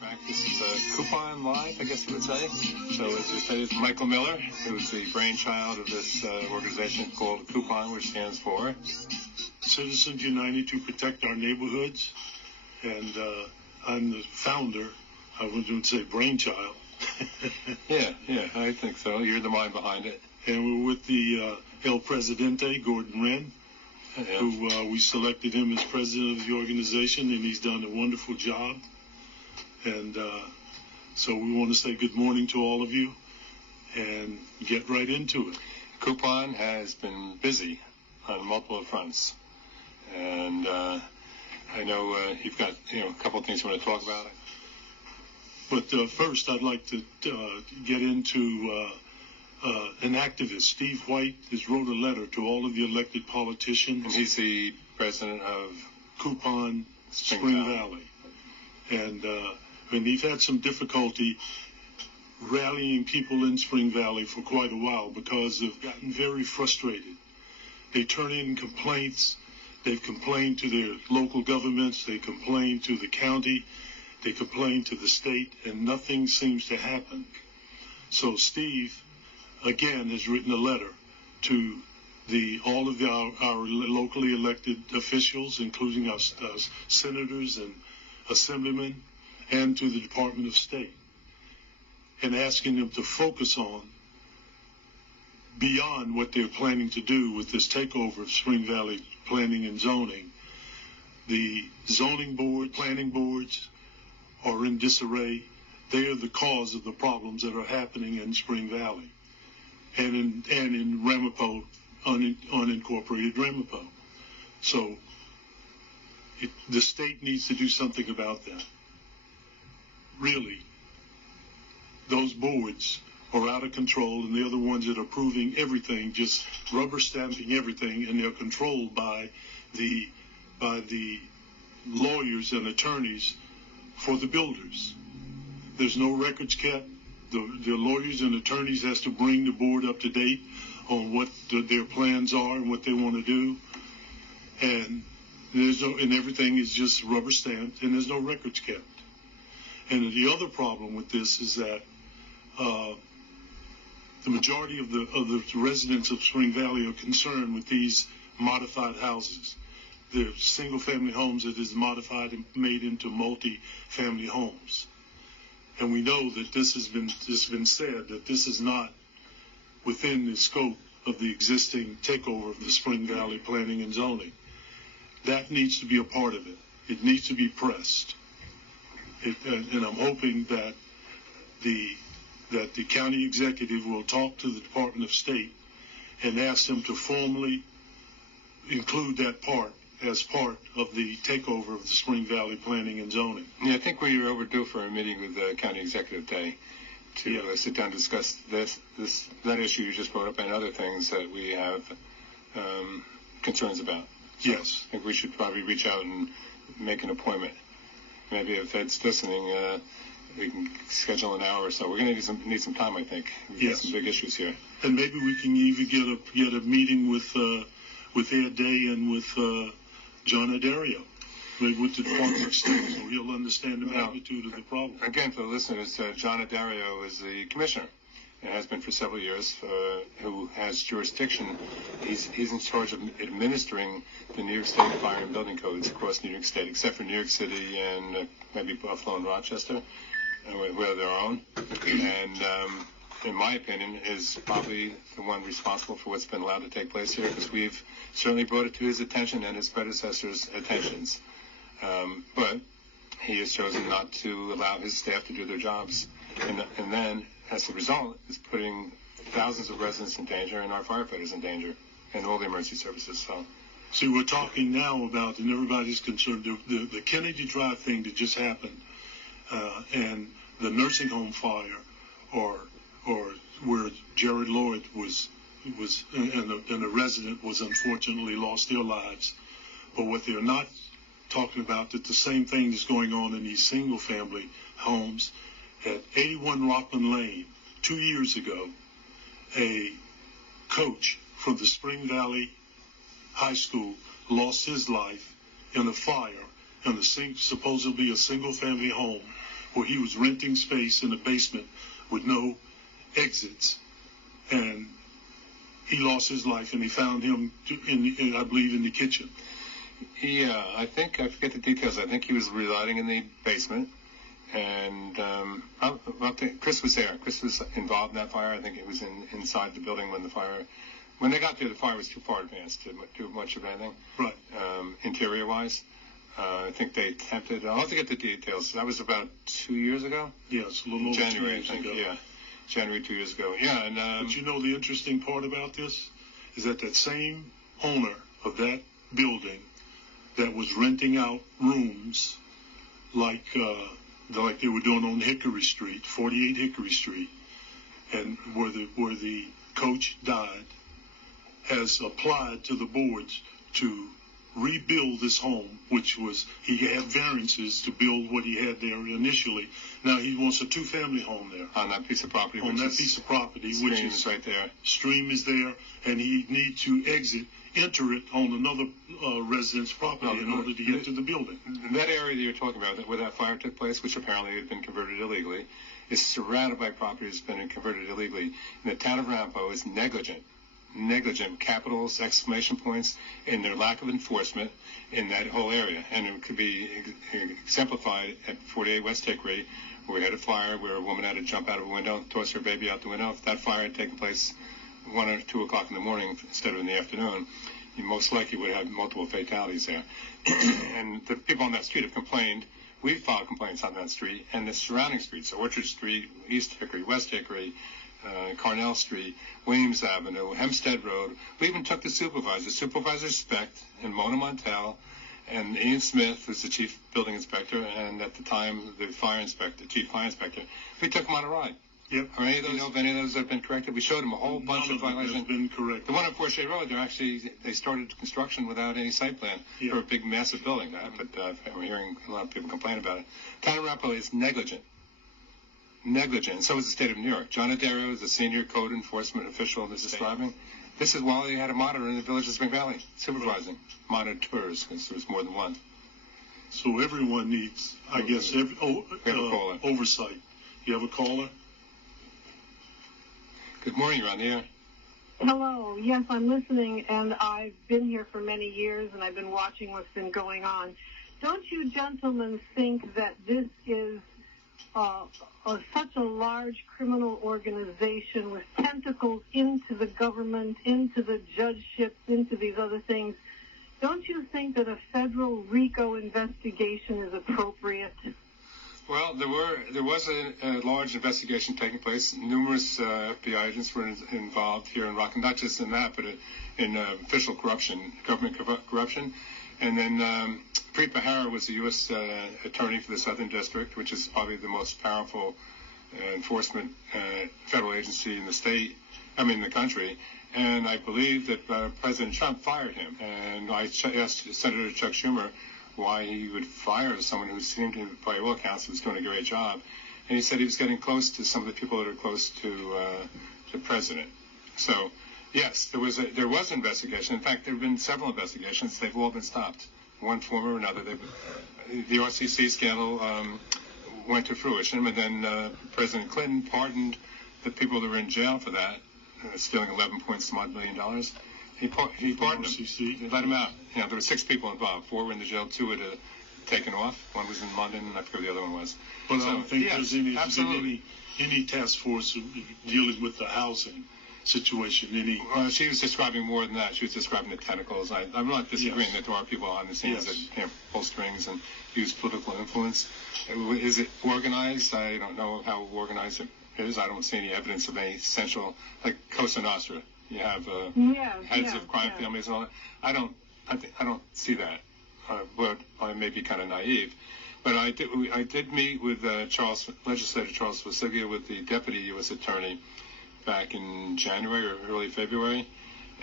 back. This is a Coupon Live, I guess you would say. So as you said, it's Michael Miller, who's the brainchild of this organization called Coupon, which stands for Citizens United to Protect Our Neighborhoods. And I'm the founder. I wouldn't say brainchild. Yeah, I think so. You're the mind behind it. And we're with the El Presidente, Gordon Wren, who we selected him as president of the organization, and he's done a wonderful job. And so we want to say good morning to all of you and get right into it. Coupon has been busy on multiple fronts. And I know you've got a couple of things you want to talk about. But first, I'd like to get into an activist. Steve White has wrote a letter to all of the elected politicians. And he's the president of Coupon Spring Valley. And he's had some difficulty rallying people in Spring Valley for quite a while because they've gotten very frustrated. They turn in complaints. They've complained to their local governments. They complain to the county. They complain to the state, and nothing seems to happen. So Steve, again, has written a letter to all of our locally elected officials, including our senators and assemblymen, and to the Department of State, and asking them to focus on, beyond what they're planning to do with this takeover of Spring Valley planning and zoning. The zoning board, planning boards are in disarray. They are the cause of the problems that are happening in Spring Valley and in Ramapo, unincorporated Ramapo. So the state needs to do something about that. Really, those boards are out of control, and they're the ones that are approving everything, just rubber stamping everything, and they're controlled by the lawyers and attorneys for the builders. There's no records kept. The lawyers and attorneys has to bring the board up to date on what their plans are and what they want to do, and everything is just rubber stamped, and there's no records kept. And the other problem with this is that the majority of the residents of Spring Valley are concerned with these modified houses. They're single-family homes that is modified and made into multi-family homes. And we know that this has been said that this is not within the scope of the existing takeover of the Spring Valley planning and zoning. That needs to be a part of it. It needs to be pressed. And I'm hoping that the county executive will talk to the Department of State and ask them to formally include that part as part of the takeover of the Spring Valley planning and zoning. Yeah, I think we were overdue for a meeting with the county executive today to sit down and discuss that issue you just brought up and other things that we have concerns about. So yes. I think we should probably reach out and make an appointment. Maybe if Ed's listening, we can schedule an hour or so. We're going to need some time, I think. We've got some big issues here. And maybe we can even get a meeting with Ed Day and with John Adario, maybe with the Department of State, so he'll understand the magnitude of the problem. Again, for the listeners, John Adario is the commissioner, and has been for several years, who has jurisdiction. He's in charge of administering the New York State fire and building codes across New York State, except for New York City and maybe Buffalo and Rochester, where they're our own. And in my opinion, is probably the one responsible for what's been allowed to take place here, because we've certainly brought it to his attention and his predecessors' attentions. But he has chosen not to allow his staff to do their jobs. And then, as a result, is putting thousands of residents in danger and our firefighters in danger and all the emergency services. So, see, we're talking now about, and everybody's concerned, the Kennedy Drive thing that just happened, and the nursing home fire, or where Jared Lloyd was and a resident was unfortunately lost their lives. But what they're not talking about, that the same thing is going on in these single-family homes. At 81 Rockland Lane, 2 years ago, a coach from the Spring Valley High School lost his life in a fire in supposedly a single-family home where he was renting space in a basement with no exits, and he lost his life, and they found him, I believe, in the kitchen. Yeah, I forget the details. I think he was residing in the basement, and Chris was there. Chris was involved in that fire. I think it was inside the building when they got there, the fire was too far advanced to do much of anything. Right. Interior-wise. I think they attempted, I'll have to get the details. That was about 2 years ago? Yes, a little over January, 2 years ago. Yeah. January 2 years ago. Yeah, and but you know the interesting part about this is that same owner of that building that was renting out rooms like they were doing on Hickory Street, 48 Hickory Street, and where the coach died, has applied to the boards to rebuild this home, which was, he had variances to build what he had there initially. Now he wants a 2-family home there. On that piece of property. Piece of property, which is right there. Stream is there, and he needs to enter it on another resident's property in order to get to the building. That area that you're talking about, where that fire took place, which apparently had been converted illegally, is surrounded by property that's been converted illegally. And the town of Rampo is negligent, capitals, exclamation points, in their lack of enforcement in that whole area. And it could be exemplified at 48 West Hickory, where we had a fire where a woman had to jump out of a window, toss her baby out the window. If that fire had taken place 1 or 2 o'clock in the morning instead of in the afternoon, you most likely would have multiple fatalities there. And the people on that street have complained. We've filed complaints on that street and the surrounding streets, Orchard Street, East Hickory, West Hickory, Carnell Street, Williams Avenue, Hempstead Road. We even took the Supervisor Specht, and Mona Montel, and Ian Smith, who's the chief building inspector, and at the time the chief fire inspector. We took them on a ride. Yep. Are any of those, you know if any of those have been corrected? We showed them a whole bunch of violations. None of them have been corrected. The one on Forshey Road, they started construction without any site plan for a big, massive building. But we're hearing a lot of people complain about it. Town of Rampo is negligent. And so is the state of New York. John Adario is the senior code enforcement official in this describing. This is while they had a monitor in the village of Spring Valley, supervising monitors, because there's more than one. So everyone needs, I guess, oversight. You have a caller? Good morning, you're on the air. Hello. Yes, I'm listening, and I've been here for many years, and I've been watching what's been going on. Don't you gentlemen think that this is such a large criminal organization with tentacles into the government, into the judgeship, into these other things? Don't you think that a federal RICO investigation is appropriate? Well, there was a large investigation taking place. Numerous FBI agents were involved here in Rockland, not just in that, but in official corruption, government corruption. And then Preet Bharara was the U.S. attorney for the Southern District, which is probably the most powerful enforcement federal agency in the country. And I believe that President Trump fired him. And I asked Senator Chuck Schumer why he would fire someone who seemed to, by all accounts, was doing a great job. And he said he was getting close to some of the people that are close to the president. So, yes, there was an investigation. In fact, there have been several investigations. They've all been stopped, one form or another. The RCC scandal went to fruition, and then President Clinton pardoned the people that were in jail for that, stealing $11.some million. He pardoned them. He let them out. You know, there were 6 people involved. 4 were in the jail. 2 had taken off. One was in London, and I forget where the other one was. But I don't think there's any task force dealing with the housing situation. She was describing more than that. She was describing the tentacles. I'm not disagreeing that there are people on the scenes that pull strings and use political influence. Is it organized? I don't know how organized it is. I don't see any evidence of any central, like Cosa Nostra. You have heads of crime families and all that. I don't see that. But I may be kind of naive. But I did meet with Legislator Charles Fusigia, with the Deputy U.S. Attorney, back in January or early February,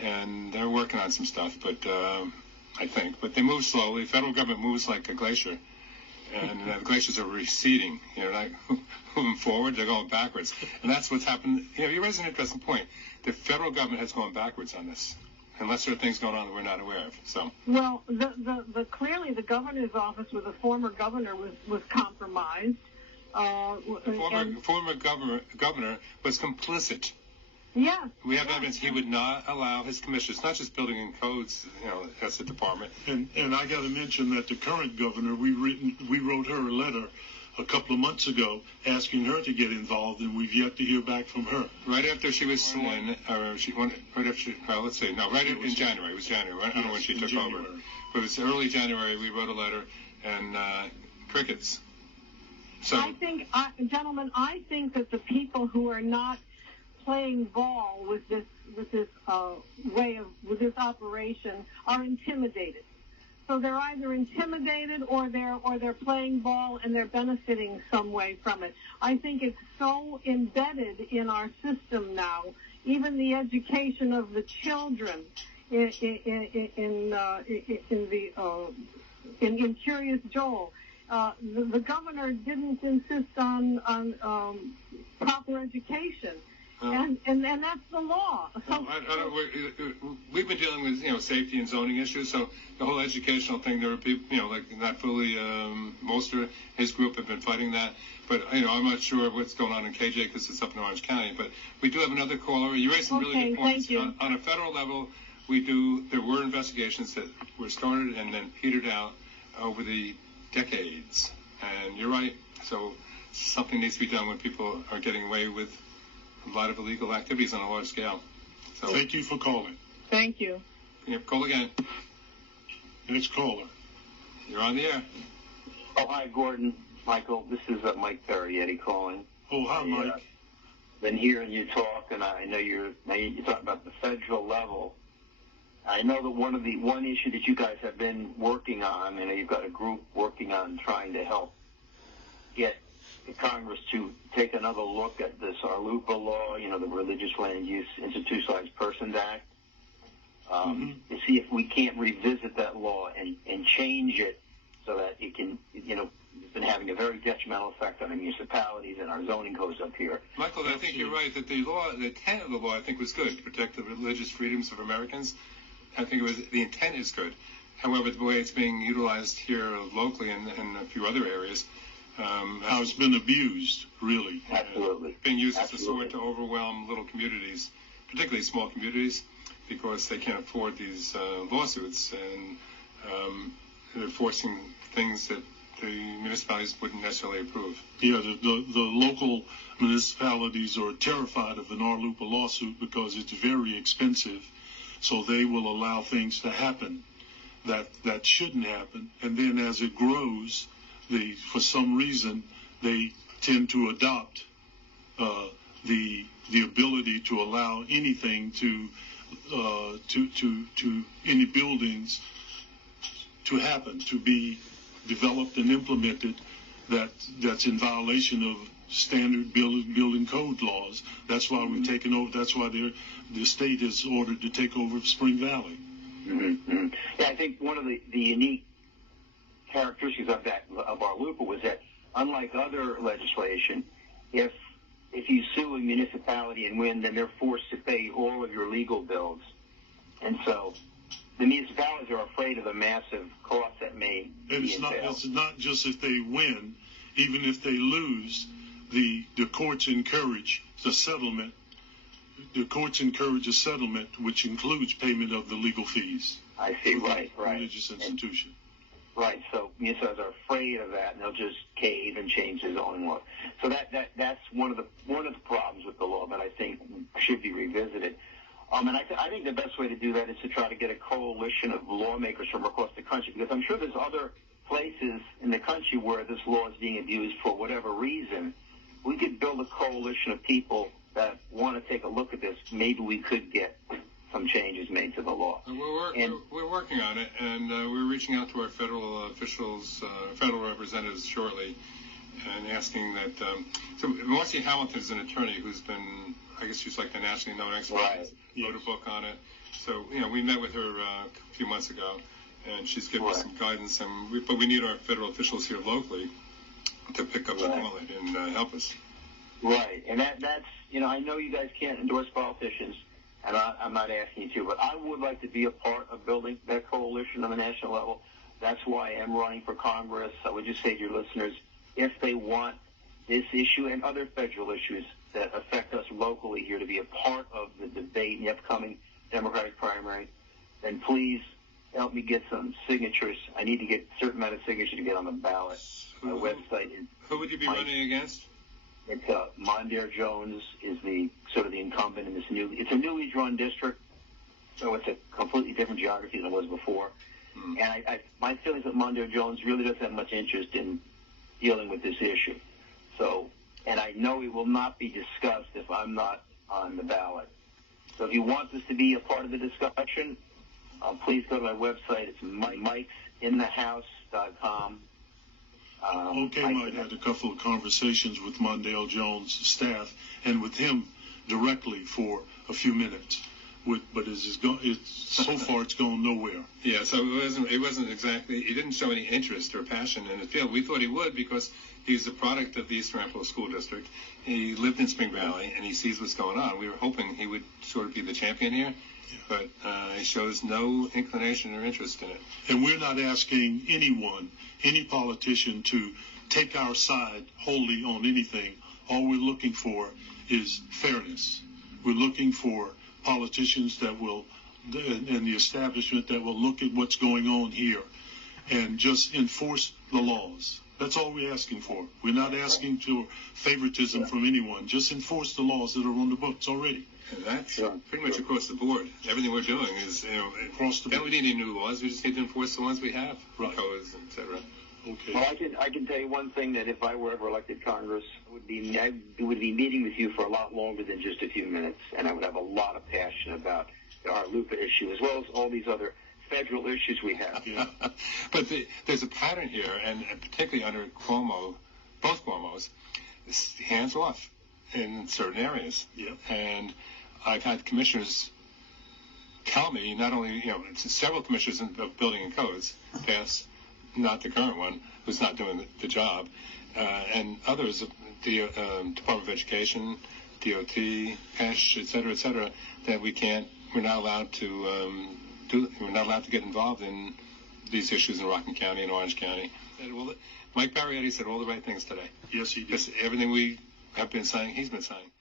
and they're working on some stuff. But they move slowly. The federal government moves like a glacier, and the glaciers are receding. You know, not moving forward; they're going backwards, and that's what's happened. You know, you raise an interesting point. The federal government has gone backwards on this, unless there are things going on that we're not aware of. So, well, clearly the governor's office with the former governor was compromised. Former governor was complicit. Yeah. We have evidence he would not allow his commissioners, not just building and codes, that's the department. And I got to mention that the current governor, we wrote her a letter a couple of months ago asking her to get involved, and we've yet to hear back from her. Right after she was sworn in, or right after, let's say, no, right in January. It was January. I don't know when she took over. But it was early January. We wrote a letter, and crickets. So I think, gentlemen, I think that the people who are not playing ball with this operation are intimidated. So they're either intimidated or they're playing ball and they're benefiting some way from it. I think it's so embedded in our system now. Even the education of the children in Curious Joel. The governor didn't insist on proper education. And that's the law. So, we've been dealing with safety and zoning issues. So the whole educational thing, there are people like not fully. Molster, his group have been fighting that. But I'm not sure what's going on in KJ because it's up in Orange County. But we do have another caller. You raised some really good points. Thank you. On a federal level, there were investigations that were started and then petered out over the decades. And you're right. So something needs to be done when people are getting away with a lot of illegal activities on a large scale. So thank you for calling. Thank you. Call again. Next caller. You're on the air. Oh, hi, Gordon. Michael, this is Mike Perrietti calling. Oh, hi, Mike. Been hearing you talk, and I know you're talking about the federal level. I know that one issue that you guys have been working on, and you've got a group working on trying to help get the Congress to take another look at this RLUIPA law, the Religious Land Use Institutionalized Persons Act, to see if we can't revisit that law and change it so that it can, it's been having a very detrimental effect on the municipalities and our zoning codes up here. Michael, I think you're right that the intent of the law, I think, was good to protect the religious freedoms of Americans. I think the intent is good. However, the way it's being utilized here locally and a few other areas, how it's been abused, really. Absolutely. Being used as a sword to overwhelm little communities, particularly small communities, because they can't afford these lawsuits, and they're forcing things that the municipalities wouldn't necessarily approve. Yeah, the local municipalities are terrified of an RLUIPA lawsuit because it's very expensive, so they will allow things to happen that shouldn't happen, and then as it grows, for some reason, they tend to adopt the ability to allow anything to any buildings to happen, to be developed and implemented that's in violation of standard building code laws. That's why we've taken over. That's why the state is ordered to take over Spring Valley. Mm-hmm. Yeah, I think one of the unique characteristics of our LUPA was that, unlike other legislation, if you sue a municipality and win, then they're forced to pay all of your legal bills, and so the municipalities are afraid of the massive costs that may be entailed. It's not just if they win; even if they lose, the courts encourage the settlement. The courts encourage a settlement, which includes payment of the legal fees. I see. Right. Religious institution. Right, so municipalities are afraid of that, and they'll just cave and change the zoning law. So that's one of the problems with the law that I think should be revisited. And I think the best way to do that is to try to get a coalition of lawmakers from across the country, because I'm sure there's other places in the country where this law is being abused for whatever reason. We could build a coalition of people that want to take a look at this. Maybe we could get some changes made to the law. We're working on it, and we're reaching out to our federal officials, federal representatives shortly, and asking that. So Marcy Hamilton is an attorney who's been, I guess she's like the nationally known expert. Right. Wrote a book on it. So we met with her a few months ago, and she's given us some guidance. But we need our federal officials here locally to pick up the gauntlet and help us. Right, and that's I know you guys can't endorse politicians. And I'm not asking you to, but I would like to be a part of building that coalition on the national level. That's why I am running for Congress. I would just say to your listeners, if they want this issue and other federal issues that affect us locally here to be a part of the debate in the upcoming Democratic primary, then please help me get some signatures. I need to get a certain amount of signatures to get on the ballot. My website is... Who would you be running against? It's Mondaire Jones is the sort of the incumbent in this it's a newly drawn district, so it's a completely different geography than it was before. And my feelings that Mondaire Jones really doesn't have much interest in dealing with this issue. So, and I know it will not be discussed if I'm not on the ballot. So if you want this to be a part of the discussion, please go to my website. It's mikesinthehouse.com. Okay, Mike had a couple of conversations with Mondaire Jones' staff and with him directly for a few minutes. But so far it's gone nowhere. Yeah, so it wasn't exactly. He didn't show any interest or passion in the field. We thought he would because he's a product of the East Rampart School District. He lived in Spring Valley and he sees what's going on. We were hoping he would sort of be the champion here, but he shows no inclination or interest in it. And we're not asking anyone, any politician, to take our side wholly on anything. All we're looking for is fairness. We're looking for politicians that will, and the establishment that will look at what's going on here and just enforce the laws. That's all we're asking for. We're not asking for favoritism from anyone. Just enforce the laws that are on the books already. And that's pretty much across the board. Everything we're doing is, across the board. Don't we need any new laws? We just need to enforce the ones we have, codes, etc. Okay. Well, I can tell you one thing, that if I were ever elected Congress, I would be meeting with you for a lot longer than just a few minutes, and I would have a lot of passion about our LUPA issue as well as all these other federal issues we have. Yeah. But there's a pattern here, and particularly under Cuomo, both Cuomos, hands off in certain areas. Yeah. And I've had commissioners tell me, not only, several commissioners of building and codes pass, not the current one, who's not doing the job, and others, the Department of Education, DOT, PESH, et cetera, that we're not allowed to get involved in these issues in Rockland County and Orange County. Mike Barrietti said all the right things today. Yes, he did. Because everything we have been saying, he's been saying.